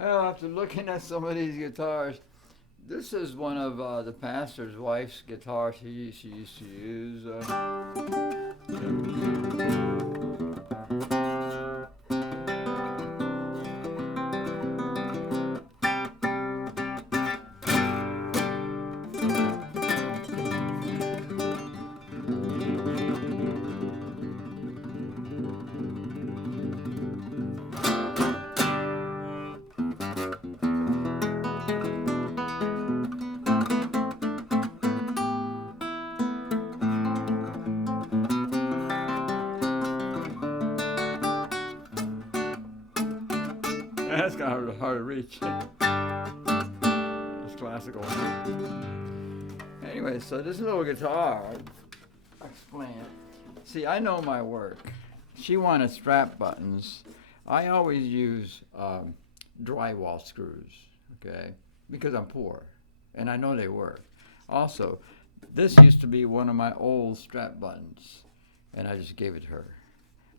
Well, after looking at some of these guitars, this is one of the pastor's wife's guitars she used to use. That's kind of hard to reach. It's classical. Anyway, so this little guitar, I'll explain it. See, I know my work. She wanted strap buttons. I always use drywall screws, okay, because I'm poor, and I know they work. Also, this used to be one of my old strap buttons, and I just gave it to her.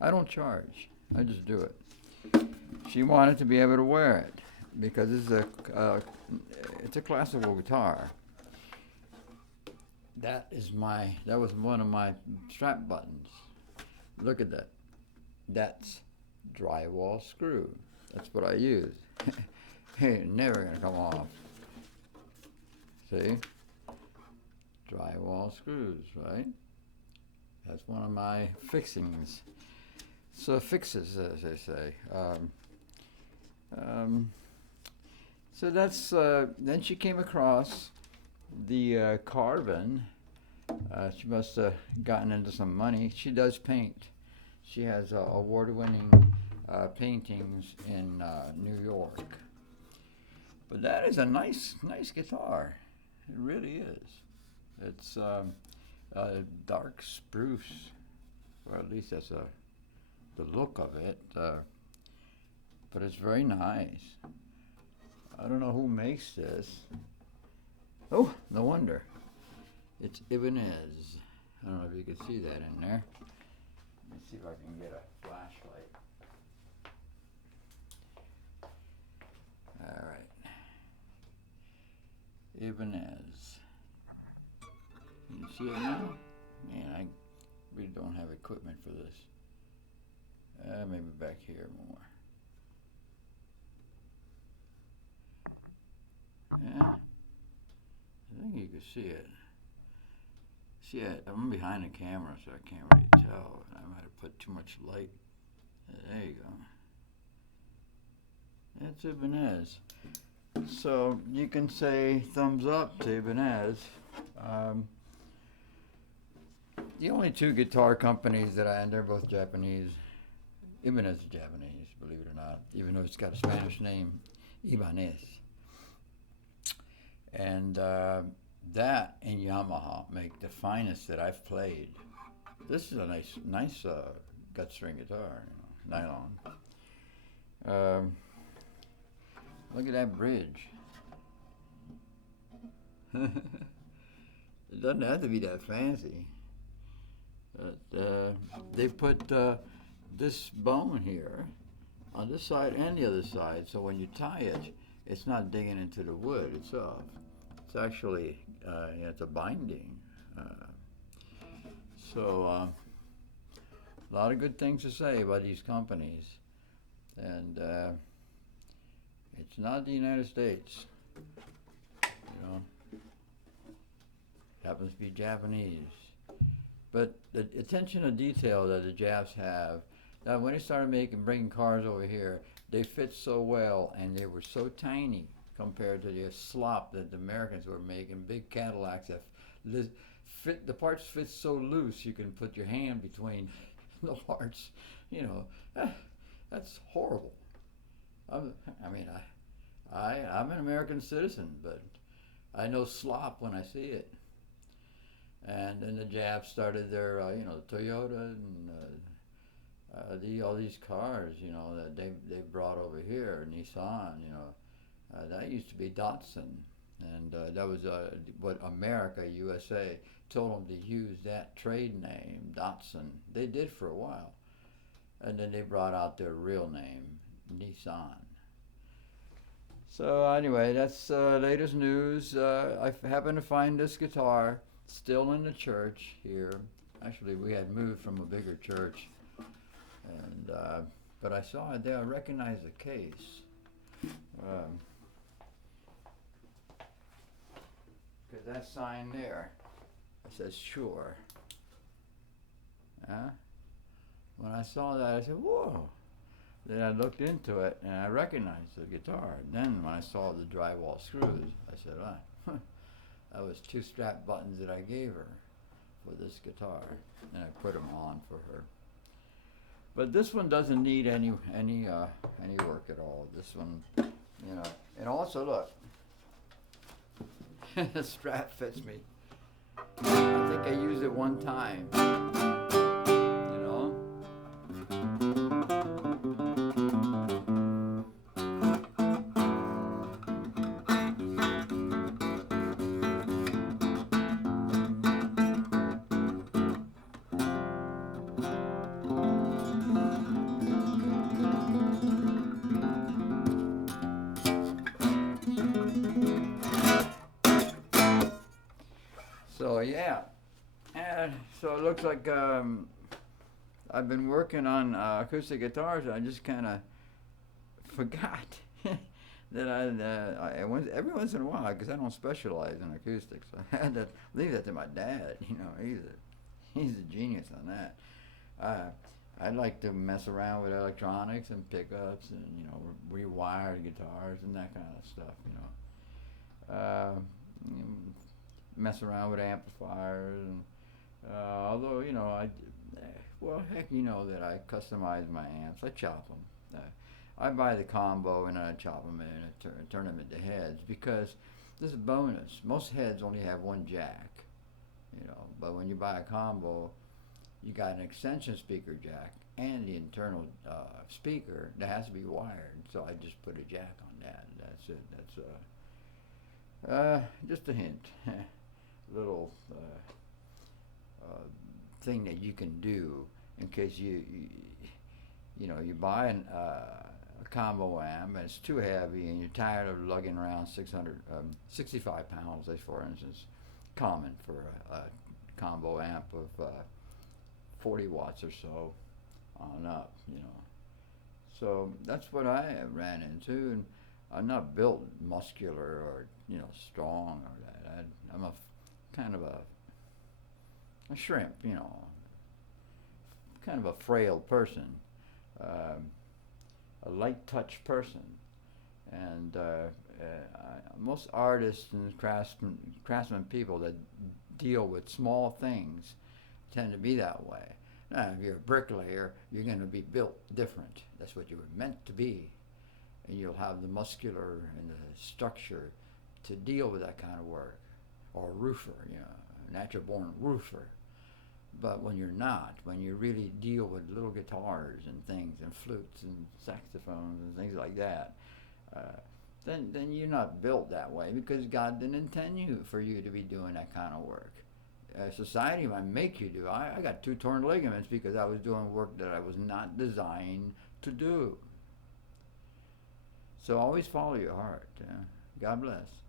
I don't charge. I just do it. She wanted to be able to wear it because it's a classical guitar. That was one of my strap buttons. Look at that. That's drywall screw. That's what I use. Hey, never gonna come off. See? Drywall screws, right? That's one of my fixings. So fixes, as they say. So that's then she came across the carving. She must have gotten into some money. She does paint. She has award-winning paintings in New York. But that is a nice guitar. It really is. It's dark spruce, or at least that's the look of it. But it's very nice. I don't know who makes this. Oh, no wonder. It's Ibanez. I don't know if you can see that in there. Let me see if I can get a flashlight. All right. Ibanez. Can you see it now? Man, I really don't have equipment for this. Maybe back here more. Yeah, I think you can see it. See it? I'm behind the camera, so I can't really tell. I might have put too much light. There you go. That's Ibanez. So you can say thumbs up to Ibanez. The only two guitar companies and they're both Japanese. Ibanez is Japanese, believe it or not, even though it's got a Spanish name, Ibanez. And that and Yamaha make the finest that I've played. This is a nice gut string guitar, nylon. Look at that bridge. It doesn't have to be that fancy. But, they put this bone here on this side and the other side, so when you tie it, it's not digging into the wood itself. It's actually it's a binding. So a lot of good things to say about these companies, and it's not the United States. You know, it happens to be Japanese. But the attention to detail that the Japs have, that when they started bringing cars over here, they fit so well and they were so tiny compared to the slop that the Americans were making, big Cadillacs that the parts fit so loose you can put your hand between the parts. You know, that's horrible. I'm an American citizen, but I know slop when I see it. And then the Japs started their, Toyota and all these cars, that they brought over here, Nissan, that used to be Datsun, and that was what America, USA, told them to use that trade name, Datsun. They did for a while, and then they brought out their real name, Nissan. So anyway, that's latest news. I happened to find this guitar still in the church here. Actually, we had moved from a bigger church, and but I saw it there. I recognized the case. Because that sign there, it says sure. Huh? When I saw that, I said, whoa. Then I looked into it and I recognized the guitar. Then when I saw the drywall screws, I said, that was 2 strap buttons that I gave her for this guitar. And I put them on for her. But this one doesn't need any work at all. This one, you know, and also look, the strap fits me. I think I used it one time, you know. So yeah, and so it looks like I've been working on acoustic guitars. I just kind of forgot that every once in a while, because I don't specialize in acoustics, I had to leave that to my dad. You know, he's a genius on that. I like to mess around with electronics and pickups and, you know, rewire guitars and that kind of stuff. You know. Mess around with amplifiers, and although, you know, well, heck, you know that I customize my amps. I chop them. I buy the combo and I chop them and turn them into heads, because this is a bonus. Most heads only have one jack, you know, but when you buy a combo, you got an extension speaker jack and the internal speaker that has to be wired. So I just put a jack on that. That's it. That's just a hint. Little thing that you can do in case you buy a combo amp and it's too heavy and you're tired of lugging around 65 pounds, as for instance, common for a combo amp of 40 watts or so on up, you know. So that's what I ran into, and I'm not built muscular or, you know, strong or that. I'm a kind of a shrimp, you know, kind of a frail person, a light touch person, and most artists and craftsmen people that deal with small things tend to be that way. Now, if you're a bricklayer, you're going to be built different. That's what you were meant to be, and you'll have the muscular and the structure to deal with that kind of work. Or a roofer, you know, natural born roofer. But when you're not, when you really deal with little guitars and things and flutes and saxophones and things like that, then you're not built that way, because God didn't intend for you to be doing that kind of work. Society might make you do. I got 2 torn ligaments because I was doing work that I was not designed to do. So always follow your heart. God bless.